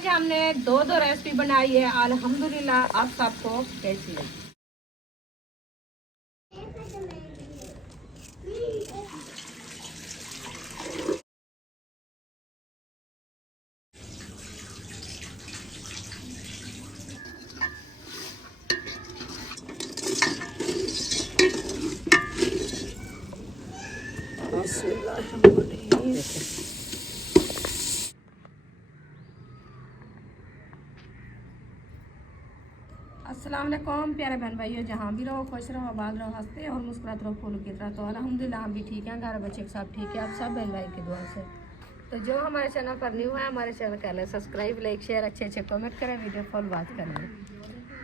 आज हमने दो रेसिपी बनाई है अल्हम्दुलिल्लाह। आप सबको कैसी लगी? अस्सलाम वालेकुम प्यारे बहन भाइयों, जहाँ भी रहो खुश रहो, आबाद रहो, हंसते और मुस्कुराते रहो फूलों की तरह। तो अल्हम्दुलिल्लाह हम भी ठीक हैं, घर बच्चे सब ठीक है, आप सब बहन भाई की दुआ से। तो जो हमारे चैनल पर न्यू है, हमारे चैनल कर ले सब्सक्राइब, लाइक शेयर, अच्छे अच्छे कमेंट करें, वीडियो फुल बात करें।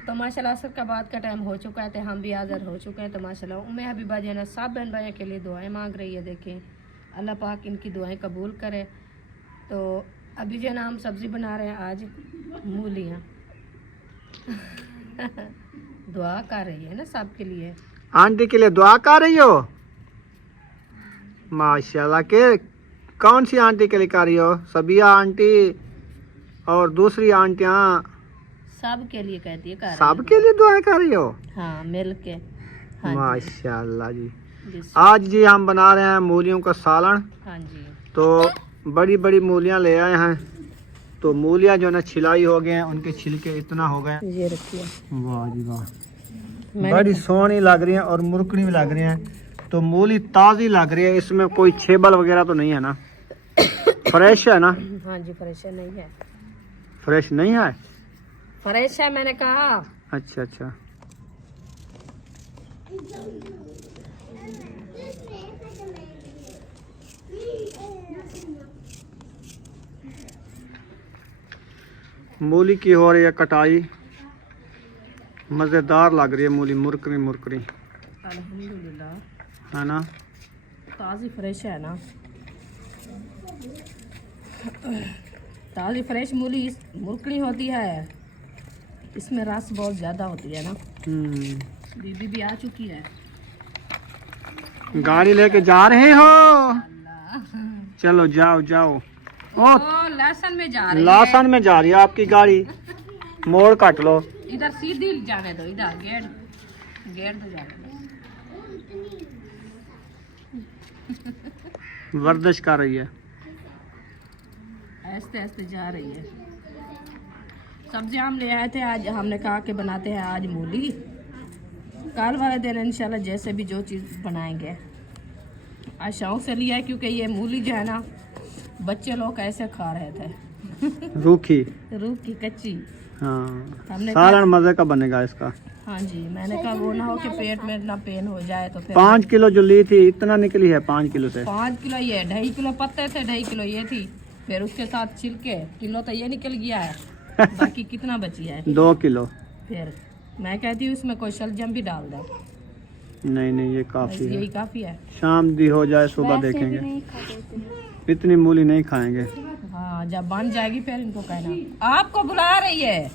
तो माशाल्लाह असर का बात का टाइम हो चुका है, तो हम भी हाज़िर हो चुके हैं। तो माशाल्लाह उम्मे हबीबा जो है ना सब बहन भाइयों के लिए दुआएं मांग रही है। देखें अल्लाह पाक इनकी दुआएं कबूल करे। तो अभी जो है ना हम सब्ज़ी बना रहे हैं आज मूलियाँ। दुआ कर रही है ना सबके लिए। आंटी के लिए दुआ कर रही हो? माशाल्लाह। के कौन सी आंटी के लिए कर रही हो? सबिया आंटी और दूसरी आंटियाँ सब के लिए कहती है, सब के लिए दुआ कर रही हो? हाँ मिल के। हाँ माशाल्लाह जी। जी। आज जी हम बना रहे हैं मूलियों का सालन। हाँ जी। तो बड़ी बड़ी मूलियाँ ले आए हैं। तो मूलियाँ जो है ना छिलाई हो गए हैं, उनके छिलके इतना हो गए। ये रखिए। वाह जी वाह, बड़ी सोहनी लग रही है और मुरकड़ी भी लग रही है। तो मूली ताज़ी लग रही है, इसमें कोई छेबल वगैरह तो नहीं है ना? फ्रेश है ना? हाँ जी फ्रेश है, नहीं है? फ्रेश नहीं है? फ्रेश है मैंने कहा। अच्छा अच्छा। मूली की हो रही है कटाई, मज़ेदार लग रही है मूली, मुरकरी मुरकरी अल्हम्दुलिल्लाह है ना? ताज़ी फ्रेश है ना? ताज़ी फ्रेश मूली मुरकड़ी होती है, इसमें रस बहुत ज़्यादा होती है ना। बीबी भी आ चुकी है। गाड़ी लेके जा रहे हो? चलो जाओ जाओ। ओ लहसन में जा रही है। लासन में जा रही है आपकी गाड़ी, मोड़ काट लो। इधर सीधी जाने दो, इधर गेट गेट तो जाने दो। वर्जिश कर रही है, ऐसे ऐसे जा रही है। सब्जी हम ले आए थे, आज हमने कहा कि बनाते हैं आज मूली। कल वाले दिन इंशाल्लाह जैसे भी जो चीज़ बनाएंगे। आज शौक से लिया है क्योंकि ये मूली जो है ना बच्चे लोग ऐसे खा रहे थे रूखी रूखी कच्ची। हाँ, हमने सालन मजे का बनेगा इसका। हाँ जी, मैंने कहा वो ना हो कि पेट में ना पेन हो जाए। तो फिर 5 किलो जो ली थी इतना निकली है, 5 किलो से 5 किलो ये 2.5 किलो पत्ते थे, 2.5 किलो ये थी। फिर उसके साथ छिलके किलो तो ये निकल गया है, बाकी कितना बची है? 2 किलो। फिर मैं कहती हूँ इसमें कोई शलजम भी डाल दो। नहीं नहीं ये काफी है, यही काफी है। शाम भी हो जाए सुबह देखेंगे। इतनी मूली नहीं खाएंगे। हाँ जब बन जाएगी फिर इनको कहना आपको बुला रही है।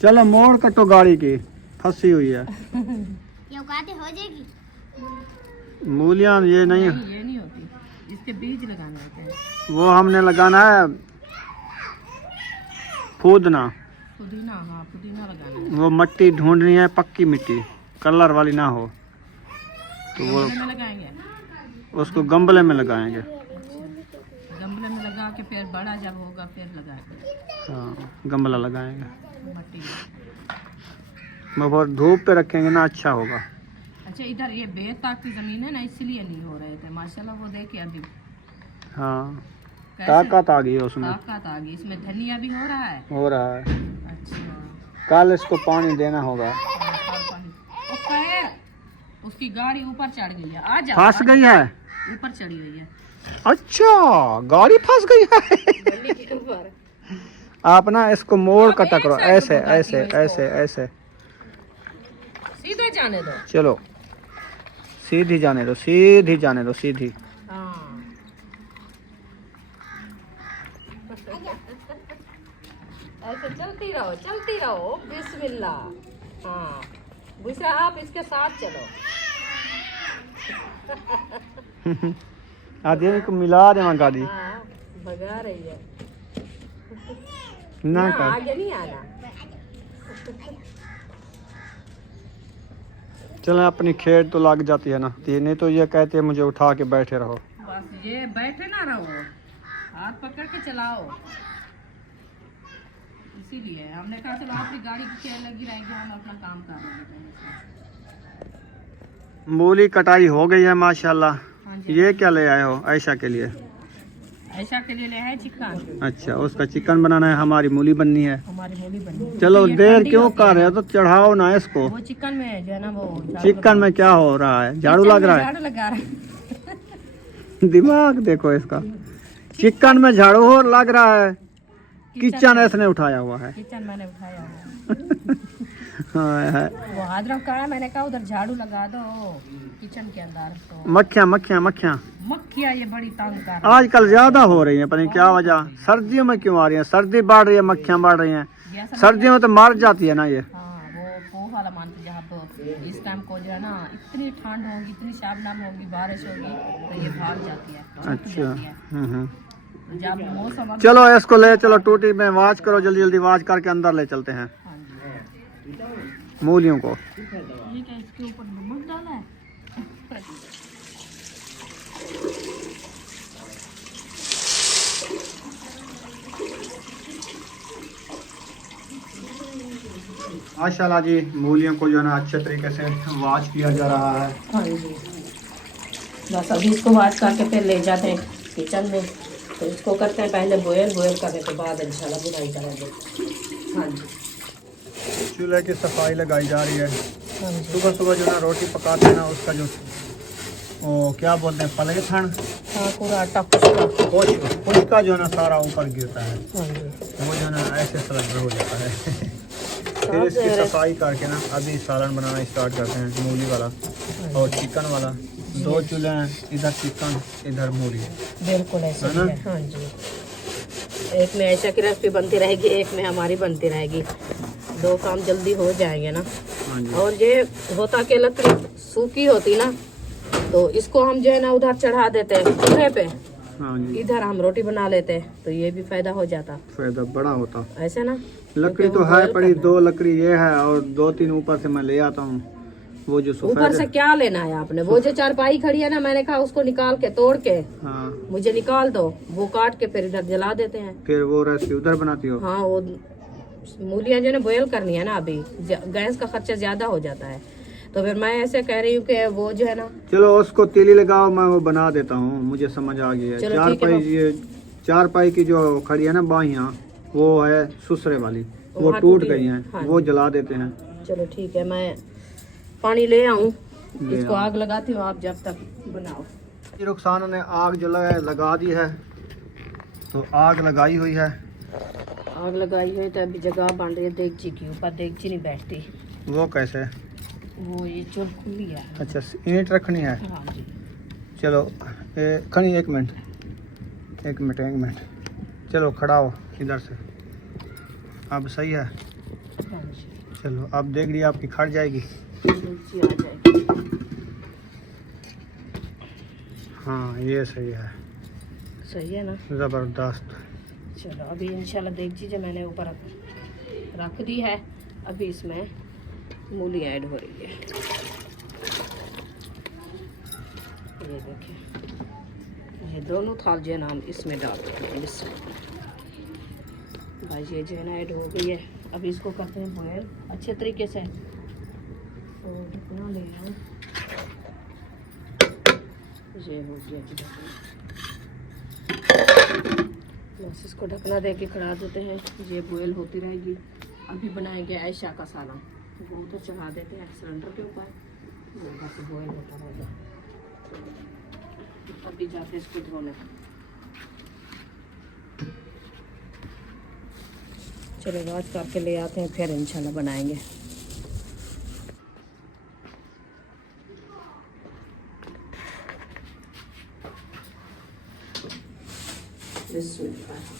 चलो मोड़ कटो, गाड़ी की फंसी हुई है। ये उगाते हो जाएगी मूलियाँ ये नहीं, ये नहीं होती, इसके बीज लगाने होते हैं। वो हमने लगाना है फूदना, पुदीना। हाँ पुदीना लगाना है। वो मिट्टी ढूंढनी है, पक्की मिट्टी, कलर वाली ना हो। तो वो गमले में लगाएंगे, उसको गमले में लगाएंगे। गमले में लगा के फिर बड़ा जब होगा फिर लगाएंगे। हाँ गमला लगाएंगे, मट्टी में। वो बहुत धूप पे रखेंगे ना, अच्छा होगा। अच्छा इधर ये बेताक की जमीन है ना, इसलिए नहीं हो रहे थे। माशाल्लाह वो देखिए अभी हाँ कैसे ताकत आ गई है उसमें, ताकत आ गई। इसमें धनिया भी हो रहा है। हो रहा है। अच्छा कल इसको पानी देना होगा। उसकी गाड़ी ऊपर चढ़ गई है। आ जाओ, फंस गई है, ऊपर चढ़ी हुई है अच्छा गाड़ी फंस गई है। गली के ऊपर। आप ना इसको मोड़ अब कटा करो, ऐसे ऐसे घुमाती ऐसे हूँ इसको। ऐसे ऐसे। सीधे जाने दो। चलो सीधी जाने दो, सीधी जाने दो, सीधी। हाँ ऐसे चलती रहो, चलती रहो, बिस्मिल्लाह। हाँ दूसरा आप इसके साथ चलो। आदमी को मिला दे गाड़ी। हाँ भगा रही है। ना कर। आगे नहीं आना। चलो अपनी खेत तो लग जाती है ना, ये नहीं तो ये कहते हैं मुझे उठा के बैठे रहो। बस ये बैठे ना रहो, हाथ पकड़ के चलाओ, इसीलिए हमने कहा चलो आपकी गाड़ी की चेयर लगी रहेगी, हम अपना काम कर रहे हैं। मूली कटाई हो गई है माशाल्लाह। हाँ जी। ये क्या ले आए हो आयशा के लिए? ऐसा के लिए ले है चिकन, अच्छा, उसका चिकन बनाना है, हमारी मूली बननी है। हमारी मूली बनी। चलो ये देर ठंडी क्यों होती कर है रहे हो, तो चढ़ाओ ना इसको। वो चिकन में जो है ना, वो चिकन में क्या हो रहा है? झाड़ू लग रहा है? झाड़ू लगा रहा है। दिमाग देखो इसका, चिकन में झाड़ू हो लग रहा है, किचन इसने उठाया हुआ है। किचन मैंने उठाया हुआ हाँ, वो हाथ रखा है, मैंने कहा उधर झाड़ू लगा दो किचन के अंदर। तो मक्खियाँ मक्खियाँ मक्खियाँ मक्खियाँ ये बड़ी तंग कर रही आजकल ज्यादा हो रही हैं, पता नहीं क्या वजह। सर्दियों में क्यों आ रही हैं? सर्दी बढ़ रही है, मक्खियाँ बढ़ रही हैं। है। ये सब सर्दियों में तो मर जाती है ना ये। हाँ, वो वाला मानते जहाँ पर इस टाइम को जो है ना, इतनी ठंड होगी, इतनी शबनम होगी, बारिश होगी, तो ये भाग जाती है, छुप अच्छा। जाती है। जब मौसम चलो इसको ले चलो टूटी में वाश करो, जल्दी जल्दी वाश करके अंदर ले चलते हैं हाँ जी। मूलियों को। ये क्या इसके ऊपर नमक डाला है? माशाल्लाह जी, मूलियों को जो है ना अच्छे तरीके से वाश किया जा रहा है। हाँ जी। बस अभी इसको वाश करके फिर ले जाते हैं किचन में, तो इसको करते हैं पहले बॉयल करने के बाद इंशाल्लाह बुनाई करेंगे। हाँ जी। चूल्हे की सफाई लगाई जा रही है। हाँ जी। सुबह सुबह जो ना रोटी पकाते हैं ना, उसका जो वो क्या बोलते हैं, पलेथन, हाँ, पूरा आटा खुशका। उसका जो है ना सारा ऊपर गिरता है, हाँ जी। वो जो है ना ऐसे सलग हो जाता है। फिर इसकी सफाई करके ना अभी सालन बनाना स्टार्ट करते हैं, मूली वाला और चिकन वाला। दो चूल्हे हैं, इधर चिकन इधर मूली। बिल्कुल ऐसा है ना? ही है। हाँ जी। एक में ऐसा की रेसिपी बनती रहेगी, एक में हमारी बनती रहेगी, दो काम जल्दी हो जाएंगे ना। हाँ जी। और ये होता कि लकड़ी सूखी होती ना, तो इसको हम जो है ना उधर चढ़ा देते हैं चूल्हे पे, हाँ जी, इधर हम रोटी बना लेते, तो ये भी फायदा हो जाता फायदा बड़ा होता। ऐसे ना। लकड़ी तो है पड़ी, दो लकड़ी ये है और दो तीन ऊपर से मैं ले आता हूँ। वो जो ऊपर से सफेद, क्या लेना है आपने? वो जो चारपाई खड़ी है ना, मैंने कहा उसको निकाल के तोड़ के हाँ, मुझे निकाल दो, वो काट के फिर इधर जला देते हैं। फिर वो रेसिपी उधर बनाती हो। हाँ, वो मूलियाँ जो है ना बॉयल करनी है ना, अभी गैस का खर्चा ज्यादा हो जाता है, तो फिर मैं ऐसे कह रही हूँ कि वो जो है ना, चलो उसको तीली लगाओ, मैं वो बना देता हूँ, मुझे समझ आ गई है। चलो ठीक है। चार पाई की जो खड़ी है ना बाहियाँ, वो है सुसरे वाली, वो हाँ, टूट टूटी गई है। हैं, हाँ वो जला देते हैं। चलो ठीक है, मैं पानी ले आऊँ, ले इसको आओ। आग लगाती हूँ, आप जब तक बनाओ। रुखसाना ने आग जो लगा दी है, तो आग लगाई हुई है। आग लगाई हुई तो अभी जगह बन रही है देगची की, ऊपर देगची नहीं बैठती, वो कैसे? वो ये चूल खुली है। अच्छा, ईंट रखनी है। हाँ जी। चलो खड़ी, एक मिनट, चलो खड़ा हो इधर से। अब सही है। हाँ जी। चलो अब देख रही आपकी खड़ जाएगी। देगची आ जाएगी। हाँ ये सही है, सही है ना? ज़बरदस्त। चलो अभी इंशाल्लाह देगची जो मैंने ऊपर रख दी है, अभी इसमें मूली ऐड हो रही है। ये देखिए, ये दोनों थाल जो है ना हम इसमें डाल देते हैं। इसमें भाई ये जो है ना ऐड हो गई है, अभी इसको करते हैं बॉयल अच्छे तरीके से। तो ढकना ले आओ, ये हो गया जी ढकना। बस इसको ढकना दे के खड़ा देते हैं, ये बॉयल होती रहेगी। अभी बनाएंगे आयशा का सालन, वो तो चढ़ा देते हैं सिलेंडर के ऊपर, वो बस बॉयल होता रहेगा। अभी जाते इसको धोने। चलो वाश करके ले आते हैं, फिर इंशाल्लाह बनाएंगे। बिस्मिल्लाह।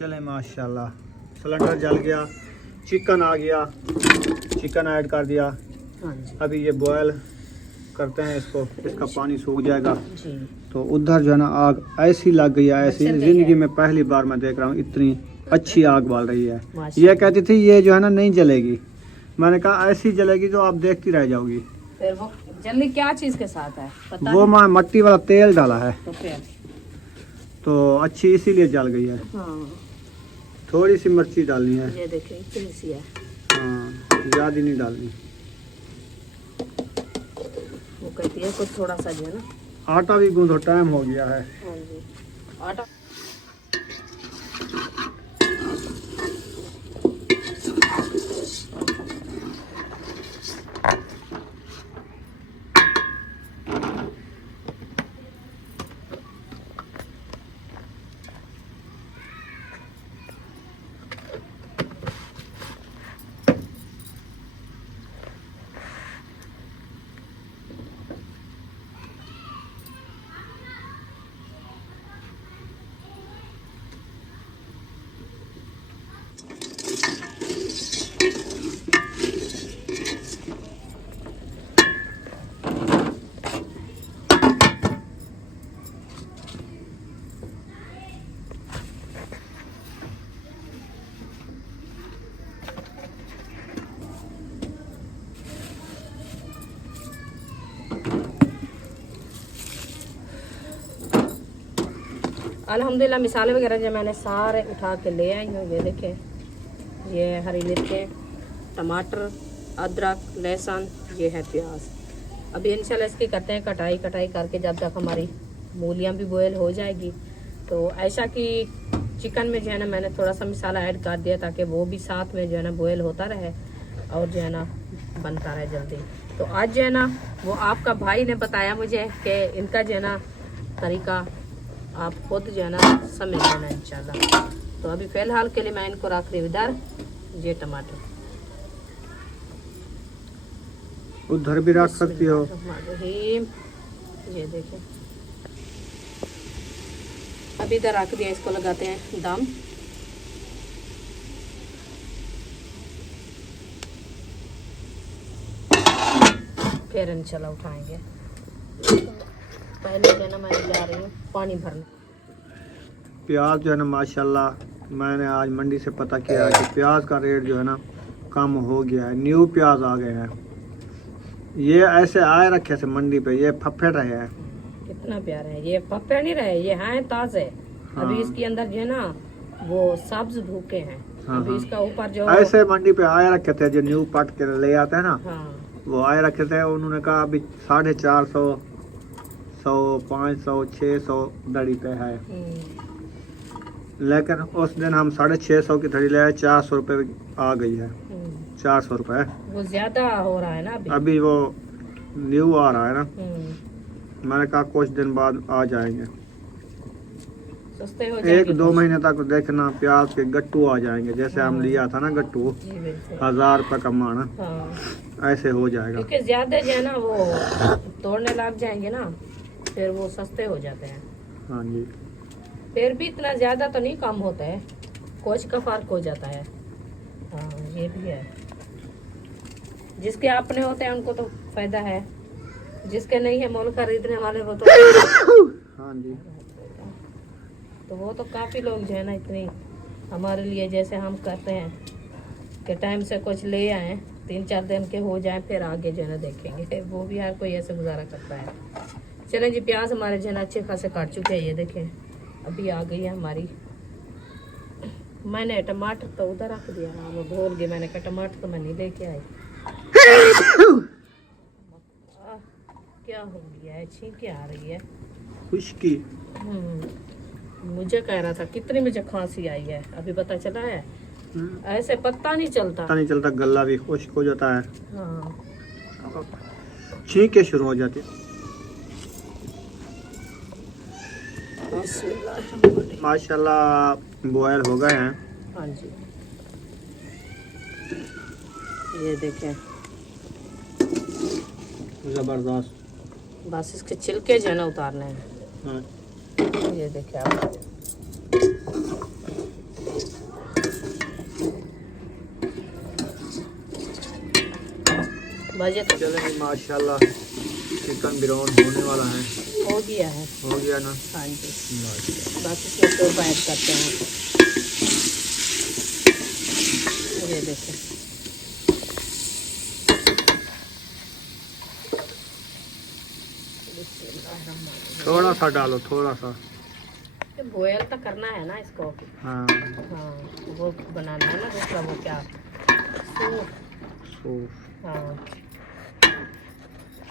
चले माशाल्लाह, सिलेंडर जल गया, चिकन आ गया, चिकन ऐड कर दिया। हाँ जी अभी ये बॉयल करते हैं इसको, इसका पानी सूख जाएगा। जी। तो उधर जो है ना आग ऐसी लग गई है, ऐसी मच्छर गई जिंदगी है। में पहली बार मैं देख रहा हूँ इतनी अच्छी आग बाल रही है। माशाल्लाह। ये कहती थी ये जो है ना नहीं जलेगी, मैंने कहा ऐसी जलेगी तो आप देखती रह जाओगी। फिर वो जल्दी क्या चीज के साथ है पता वो मैं मट्टी वाला तेल डाला है तो फिर तो अच्छी इसीलिए जल गई है। हाँ थोड़ी सी मिर्ची डालनी है, ये देखिए इतनी सी है। हाँ ज़्यादा नहीं डालनी। वो कहती है कुछ थोड़ा सा जो है ना। आटा भी गूंदो, टाइम हो गया है। हाँ जी आटा अल्हम्दुलिल्लाह मिसाले वगैरह जो मैंने सारे उठा के ले आई हूँ। ये देखें, ये हरी मिर्चें, टमाटर, अदरक, लहसुन, ये है प्याज। अभी इंशाल्लाह इसकी करते हैं कटाई। कटाई करके जब तक हमारी मूलियाँ भी बॉयल हो जाएगी तो ऐसा कि चिकन में जो है ना मैंने थोड़ा सा मसाला ऐड कर दिया ताकि वो भी साथ में जो है ना बॉयल होता रहे और जो है ना बनता रहे जल्दी। तो आज जो है ना वो आपका भाई ने बताया मुझे कि इनका जो है ना तरीका आप खुद जो है ना समझ लेना इंशाल्लाह। तो अभी फ़िलहाल के लिए मैं इनको रख रही हूँ इधर। ये टमाटर उधर भी रख सकती हो। ये देखें, अभी इधर रख दिया, इसको लगाते हैं दम। फिर इंशाल्लाह उठाएंगे। पहले जो है ना मैं जा रही हूँ पानी भरने। प्याज जो है ना माशाल्लाह मैंने आज मंडी से पता किया है कि प्याज का रेट जो है ना कम हो गया है, न्यू प्याज आ गए हैं। ये ऐसे आए रखे थे मंडी पे, ये फफे रहे हैं। कितना प्यारा है, ये पप्पे नहीं रहे, ये हैं ताजे। हाँ। अभी इसके अंदर जो है ना वो सब्ज भूखे हैं। हाँ, अभी हाँ। इसका ऊपर जो ऐसे मंडी पे आए रखे थे, जो न्यू पट के ले आते हैं ना, हाँ वो आए रखे थे। उन्होंने कहा अभी 450, 100, 500, 600 दड़ी पे है। लेकिन उस दिन हम 650 की धड़ी ले आए, 400 रुपये आ गई है। 400 रुपये वो ज्यादा हो रहा है ना अभी वो न्यू आ रहा है ना। हम्म, मैंने कहा कुछ दिन बाद आ जाएंगे, सस्ते हो जाएंगे 1-2 महीने तक देखना प्याज के गट्टू आ जाएंगे। जैसे हम लिया था ना गट्टू जी बिल्कुल। 1000 रुपये का माना, हाँ ऐसे हो जाएगा। क्योंकि ज्यादा जो है ना वो तोड़ने लग जाएंगे ना, फिर वो सस्ते हो जाते हैं। हाँ जी, फिर भी इतना ज्यादा तो नहीं कम होता है, कुछ का फर्क हो जाता है। हाँ ये भी है, जिसके अपने होते हैं उनको तो फायदा है, जिसके नहीं है मोल खरीदने वाले वो तो हाँ जी। तो वो तो काफ़ी लोग जो है ना इतनी हमारे लिए जैसे हम करते हैं कि टाइम से कुछ ले आए, 3-4 दिन के हो जाए, फिर आगे जो है ना देखेंगे। वो भी हर कोई ऐसे गुजारा करता है। चलें जी, प्याज हमारे जो है ना अच्छे खासे काट चुके हैं। ये देखें अभी आ गई है हमारी। मैंने टमाटर तो उधर रख दिया, हाँ वो भूल गई, मैंने कहा टमाटर तो मैं नहीं लेके आई। क्या हो गया है, छींके आ रही है। खुशकी मुझे कह रहा था कितनी मुझे खांसी आई है, अभी पता चला है। ऐसे पता नहीं चलता। पता नहीं चलता, गला भी खुश्क हो जाता है, हाँ छींके शुरू हो जाती है। माशाल्लाह बॉयल हो गए हैं। हाँ जी, ये देखें जबरदस्त। बस इसके छिलके जो है ना उतारने हैं। हाँ। ये देखें आप, बजे तो चले माशाल्लाह चिकन बिरयानी होने वाला है। हो गया है। हो गया ना? हाँ जी, माशाल्लाह। बस इसमें शोरबा ऐड करते हैं। ये देखें, थोड़ा सा डालो, थोड़ा सा। बॉयल तो करना है ना इसको। हाँ हाँ, वो बनाना है ना दूसरा, वो क्या सूप। सूप। हाँ,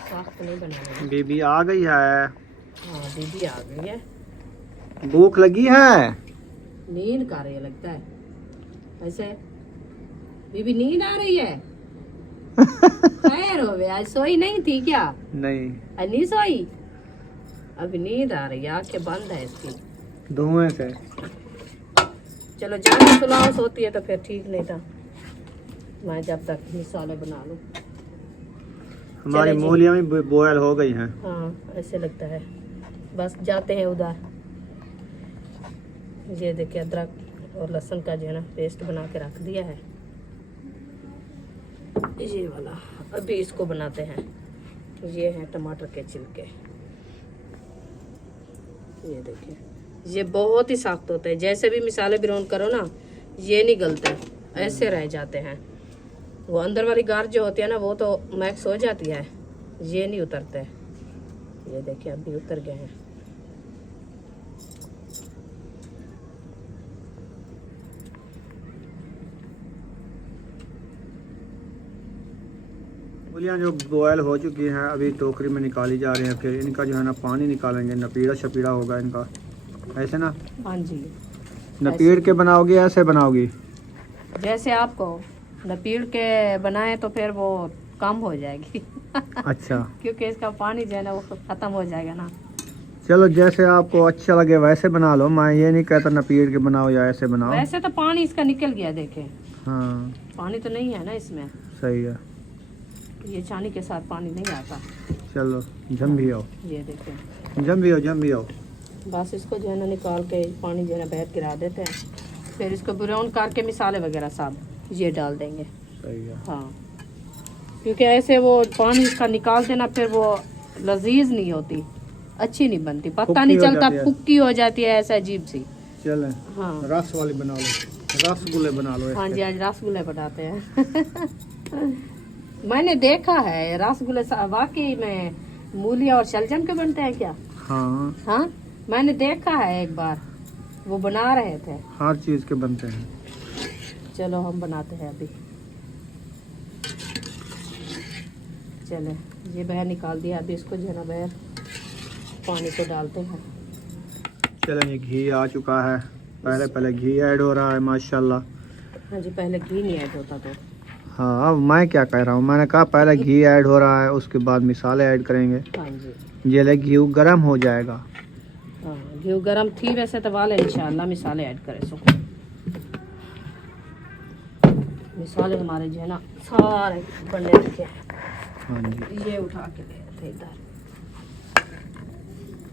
साग तो नहीं बनाना है। बीबी आ गई है। हाँ, दीदी आ गई है। भूख लगी है? नींद कर रही है लगता है। ऐसे बीबी नींद आ रही है। खैर हो गया, आज सोई नहीं थी क्या? नहीं, आज नहीं सोई, अभी नींद आ रही है, आंखें बंद है इसकी। धुएं से। चलो जाने सुलाओ, सोती है तो फिर ठीक, नहीं था मैं जब तक मिसाले बना लूं। हमारी चले जी। मूलियाँ भी बॉयल हो गई हैं। हाँ, ऐसे लगता है। बस जाते हैं उधर। ये देखिए, अदरक और लहसुन का जो है ना पेस्ट बना के रख दिया है, ये वाला। अभी इसको बनाते हैं। ये है टमाटर के छिलके। ये देखिए, ये बहुत ही सख्त होते हैं। जैसे भी मिसाले बिरयानी करो ना, ये नहीं गलते, ऐसे रह जाते हैं। वो अंदर वाली गार जो होती है ना, वो तो मैक्स हो जाती है, ये नहीं उतरते। ये देखिए, अभी उतर गए हैं। मूलियाँ जो बॉयल हो चुकी हैं अभी टोकरी में निकाली जा रही हैं। फिर इनका जो है ना पानी निकालेंगे, नपीड़ा शपीड़ा होगा इनका, ऐसे ना? हाँ जी, नपीड़ के बनाओगी ऐसे बनाओगी? जैसे आपको नपीड़ के बनाए तो फिर वो कम हो जाएगी। अच्छा, क्योंकि इसका पानी जो है ना वो खत्म हो जाएगा ना। चलो जैसे आपको अच्छा लगे वैसे बना लो। मैं ये नहीं कहता नपीड़ के बनाओ या ऐसे बनाओ। वैसे तो पानी इसका निकल गया, देखे हाँ पानी तो नहीं है ना इसमें। सही है। ये चानी के साथ पानी नहीं आता। चलो जम भी आओ, ये देखिए, जम भी आओ, जम भी आओ। बस इसको जो है ना निकाल के पानी जो है ना बहर गिरा देते हैं। फिर इसको ब्राउन करके मिसाले वगैरह सब ये डाल देंगे। सही है। हाँ, क्योंकि ऐसे वो पानी इसका निकाल देना, फिर वो लजीज नहीं होती, अच्छी नहीं बनती, पता फुक्की नहीं हो चलता, जाती है। फुक्की हो जाती है, ऐसा अजीब सी। चले हाँ रस वाली बना लो, रसगुल्ले बना लो हाँ इसके। जी, आज रसगुल्ले बनाते हैं। मैंने देखा है रसगुल्ले वाकई में मूली और शलजम के बनते हैं क्या? हाँ, हाँ, मैंने देखा है एक बार, वो बना रहे थे। हर चीज़ के बनते हैं। चलो हम बनाते हैं अभी। चले, ये बहर निकाल दिया, अभी इसको जो है ना बहर पानी को डालते हैं। चलें, ये घी आ चुका है। पहले घी ऐड हो रहा है माशाल्लाह। हाँ जी, पहले घी नहीं ऐड होता तो। हाँ, अब मैं क्या कह रहा हूँ, मैंने कहा पहले घी ऐड हो रहा है, उसके बाद मिसाले ऐड करेंगे। हाँ जी, ये ले घी गर्म हो जाएगा। हाँ, घी गरम थी वैसे तो वाले इंशाल्लाह मिसाले ऐड करे सो। मिसाले हमारे जो है ना सारे बनने लगे हैं। हाँ जी, ये उठा के ले थे इधर।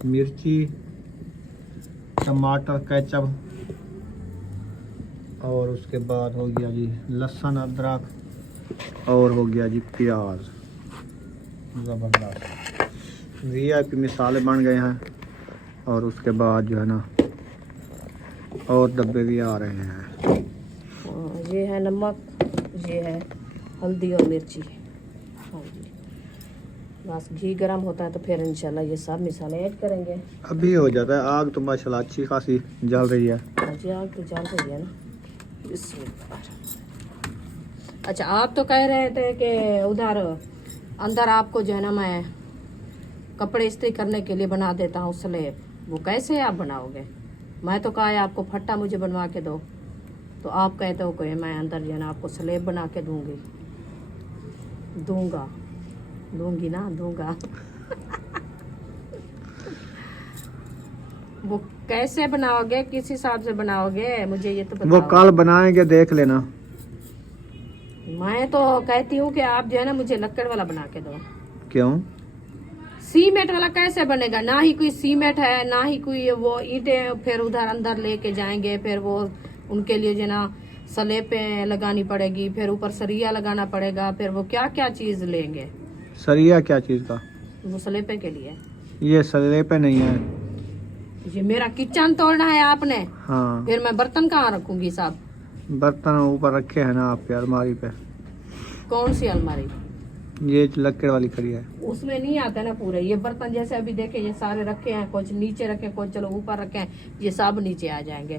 मिर्ची, टमाटर, केचप, और उसके बाद हो गया जी लहसुन अदरक, और हो गया जी प्याज। ज़बरदस्त VIP मिसाले बन गए हैं। और उसके बाद जो है ना और डब्बे भी आ रहे हैं। ये है नमक, ये है हल्दी और मिर्ची। हाँ जी, बस घी गरम होता है तो फिर इंशाल्लाह ये सब मिसाले ऐड करेंगे। अभी हो जाता है। आग तो माशाल्लाह अच्छी खासी जल रही है। हाँ जी, आग तो जल रही है ना। बिस्मिल्लाह। अच्छा, आप तो कह रहे थे कि उधर अंदर आपको जो है ना मैं कपड़े इस्त्री करने के लिए बना देता हूँ स्लेब, वो कैसे आप बनाओगे? मैं तो कहा है आपको फट्टा मुझे बनवा के दो, तो आप कहते हो कि मैं अंदर जो है ना आपको स्लेब बना के दूंगी। दूंगी ना, दूंगा। वो कैसे बनाओगे, किस हिसाब से बनाओगे, मुझे ये तो वो बताओ। कल बनाएंगे, देख लेना। मैं तो कहती हूँ कि आप जो है ना मुझे लकड़ वाला बना के दो। क्यों? सीमेंट वाला कैसे बनेगा? ना ही कोई सीमेंट है, ना ही कोई वो ईंटें फिर उधर अंदर लेके जाएंगे, फिर वो उनके लिए जो है ना सलेपे लगानी पड़ेगी, फिर ऊपर सरिया लगाना पड़ेगा, फिर वो क्या क्या चीज लेंगे। सरिया क्या चीज़ का? वो सलेपे के लिए। ये सरे पे नहीं है। ये मेरा किचन तोड़ना है आपने, हाँ, फिर मैं बर्तन कहाँ रखूंगी साहब। बर्तन ऊपर रखे हैं ना आपकी अलमारी पे। कौन सी अलमारी? ये लक्कड़ वाली खड़ी है। उसमें नहीं आते ना पूरे ये बर्तन, जैसे अभी देखे ये सारे रखे हैं, कुछ नीचे रखे, कुछ चलो ऊपर रखे हैं, ये सब नीचे आ जाएंगे।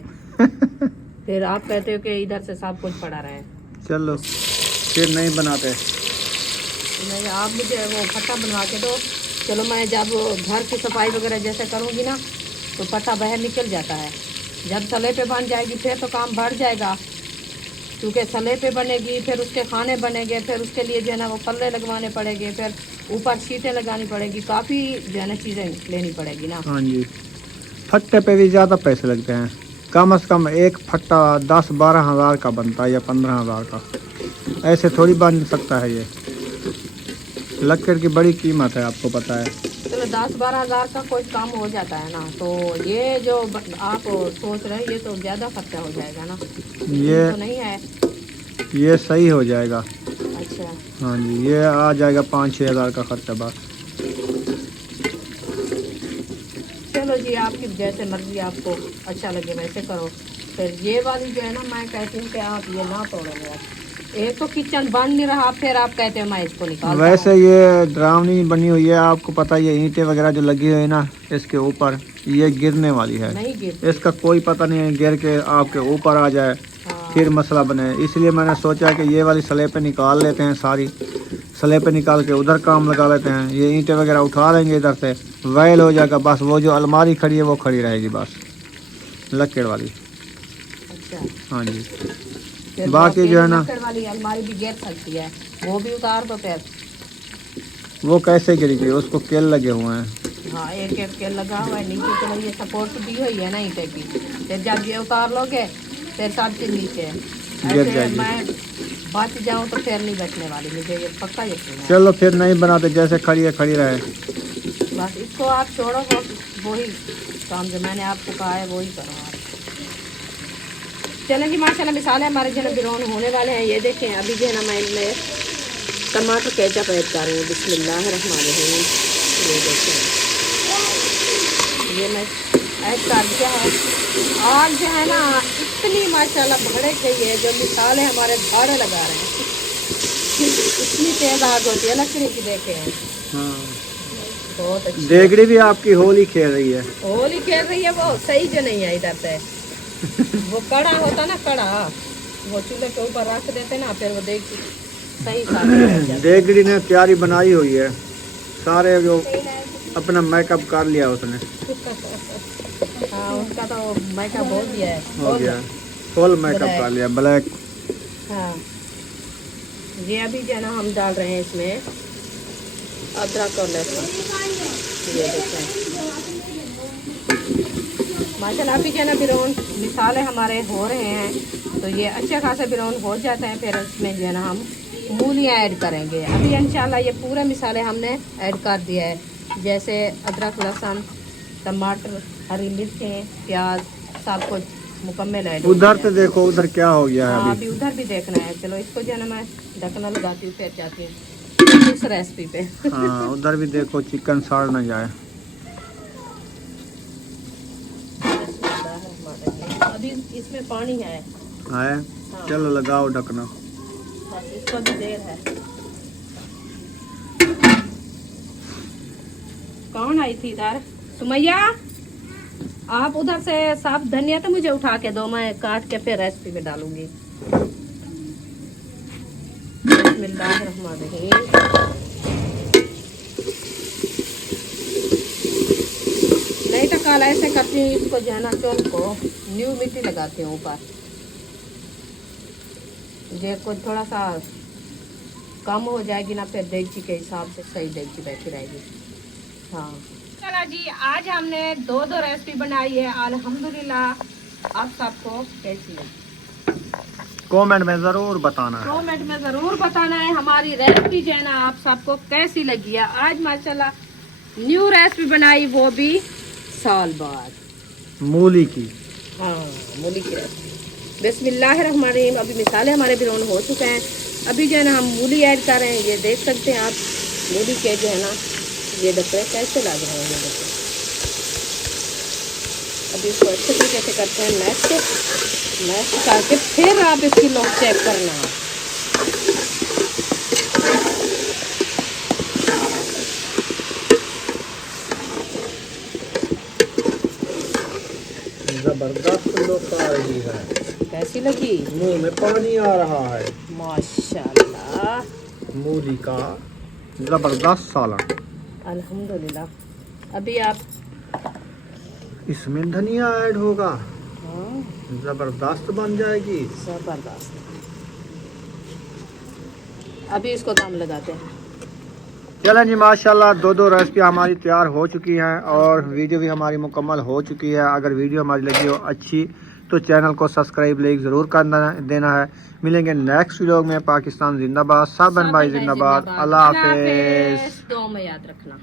फिर आप कहते हो कि इधर से सब कुछ पड़ा रहे। चलो फिर नहीं बनाते। नहीं, आप मुझे वो फट्टा बनवा के दो। चलो मैं जब घर की सफाई वगैरह जैसे करूँगी ना तो फट्टा बाहर निकल जाता है। जब सले पे बन जाएगी फिर तो काम बढ़ जाएगा, क्योंकि सले पे बनेगी, फिर उसके खाने बनेंगे, फिर उसके लिए जो है ना वो पल्ले लगवाने पड़ेंगे, फिर ऊपर शीटें लगानी पड़ेगी, काफ़ी जो है ना चीज़ें लेनी पड़ेगी ना। हाँ जी, फट्टे पे भी ज़्यादा पैसे लगते हैं। कम से कम एक फट्टा 10-12 हज़ार का बनता है या 15 हज़ार का। ऐसे थोड़ी बन सकता है। ये लक्कड़ की बड़ी कीमत है, आपको पता है। चलो 10-12 हज़ार का कोई काम हो जाता है ना, तो ये जो आप सोच रहे हैं ये तो ज़्यादा खर्चा हो जाएगा ना। ये तो नहीं है। ये सही हो जाएगा। अच्छा, हाँ जी, ये आ जाएगा 5-6 हज़ार का खर्चा बस। चलो जी आपकी जैसे मर्जी, आपको अच्छा लगे वैसे करो। फिर ये वाली जो है ना मैं कहती हूँ कि आप ये ना तोड़ोगे। एक तो किचन बन नहीं रहा, फिर आप कहते हो मैं इसको निकाल। वैसे ये डरावनी बनी हुई है, आपको पता है। ये ईंटें वगैरह जो लगी हुई है ना इसके ऊपर, ये गिरने वाली है। नहीं गिर। इसका कोई पता नहीं है, गिर के आपके ऊपर आ जाए हाँ। फिर मसला बने। इसलिए मैंने सोचा कि ये वाली स्लेपें निकाल लेते हैं, सारी स्लेपें निकाल के उधर काम लगा लेते हैं। ये ईंटें वगैरह उठा लेंगे इधर से, वैल हो जाएगा बस। वो जो अलमारी खड़ी है वो खड़ी रहेगी बस, लक्कड़ वाली। अच्छा, हाँ जी, फिर बाकी वो जो है ना लक्कड़ वाली अलमारी भी गिर सकती है, वो भी उतार दो फिर। वो कैसे गिरेगी, उसको केल लगे हुए हैं। हाँ, एक एक के लगा हुआ है नीचे, चलो ये सपोर्ट दी हुई है ना ईंटे की। फिर जब ये उतार लोगे फिर सब चीज नीचे गिर ऐसे जाएगी। मैं बच जाऊँ तो फिर नहीं बचने वाली, मुझे ये पक्का यकीन है। चलो फिर नहीं बनाते, जैसे खड़ी है खड़ी रहे। बस इसको आप छोड़ो, वही काम जो मैंने आपको कहा है वही करो आप। चलें जी, माशाल्लाह मिसाल है हमारे जो है ना बिरौन होने वाले हैं। ये देखें अभी जो है ना मैं इनमें टमाटर केचप ऐड कर रही हूँ। बिस्मिल्लाहिर्रहमानिर्रहीम। ये देखें, ये मैं ऐड कर दिया है। आग जो है ना इतनी माशाल्लाह भड़क गई है, जो मिसाल है हमारे झाड़े लगा रहे हैं। इतनी तेज आग होती है लकड़ी की, देखें। हाँ, बहुत अच्छी देगड़ी भी आपकी होली खेल रही है। होली खेल रही है। वो सही जो नहीं है इधर से। वो कड़ा होता ना, कड़ा वो चूल्हे के ऊपर रख देते ना, फिर वो देख सही साथ। देगड़ी ने तैयारी बनाई हुई है, सारे जो अपना मेकअप कर लिया उसने। हाँ, उनका तो मेकअप हो गया है। हो गया, फुल मेकअप कर लिया, ब्लैक। हाँ, ये अभी जो है ना हम डाल रहे हैं इसमें अदरक और लहसुन। ये देखें माशाल्लाह अभी जो है ना बिरौन मिसाले हमारे हो रहे हैं, तो ये अच्छे खासे बिरौन हो जाते हैं। फिर इसमें जो है ना हम मूलियाँ ऐड करेंगे। अभी इंशाल्लाह ये पूरे मिसाले हमने ऐड कर दिया है, जैसे अदरक, लहसुन, टमाटर, हरी मिर्चें, प्याज, सब कुछ मुकम्मल ऐड। उधर तो देखो, उधर क्या हो गया है हाँ, अभी। अभी उधर भी देखना है। चलो इसको जो है ना मैं ढकना लगाती हूँ, फिर जाती हूँ इस रेसिपी पे। हाँ, उधर भी देखो चिकन सड़ ना जाए। अभी इसमें पानी है। है, चलो लगाओ ढकना। बस इसको भी देर है। कौन आई थी इधर? सुमैया, आप उधर से साफ धनिया तो मुझे उठा के दो, मैं काट के फिर रेसिपी में डालूंगी। बिस्मिल्लाहिर्रहमानिर्रहीम। नहीं तो काला ऐसे करती हूँ, इसको जो है ना चोल को न्यू मिट्टी लगाती हूँ ऊपर, ये कुछ थोड़ा सा कम हो जाएगी ना, फिर देगची के हिसाब से सही देगची बैठी रहेगी। हाँ चला जी, आज हमने दो रेसिपी बनाई है अल्हम्दुलिल्लाह। आप सबको कैसी लगी कमेंट में जरूर बताना है। कमेंट में जरूर बताना है हमारी रेसिपी जो है ना आप सबको कैसी लगी है। आज माशाल्लाह न्यू रेसिपी बनाई, वो भी साल बाद। मूली की। हाँ, मूली की रेसिपी। बिस्मिल्लाहिर्रहमानिर्रहीम। अभी मिसाले हमारे ब्राउन हो चुके हैं। अभी जो है ना हम मूली ऐड कर रहे हैं। ये देख सकते हैं आप मूली के जो है ना ये डब्बे कैसे लग रहे हैं। ये देखो अभी इसको अच्छे तरीके से करते हैं मैश करके फिर आप इसकी लॉक चेक करना है। जबरदस्त लुक आ रही है, कैसी लगी? मुंह में पानी आ रहा है। माशाल्लाह मूली का जबरदस्त सालन। अल्हम्दुलिल्लाह। अभी आप इसमें धनिया ऐड होगा, हाँ जबरदस्त बन जाएगी। ज़बरदस्त। अभी इसको दम लगाते हैं। चलें जी, माशाल्लाह दो रेसिपी हमारी तैयार हो चुकी हैं और वीडियो भी हमारी मुकम्मल हो चुकी है। अगर वीडियो हमारी लगी हो अच्छी तो चैनल को सब्सक्राइब लाइक ज़रूर कर देना है। मिलेंगे नेक्स्ट वीडियो में। पाकिस्तान जिंदाबाद, सब बहन भाई जिंदाबाद। अल्लाह हाफिज़। दुआ में याद रखना।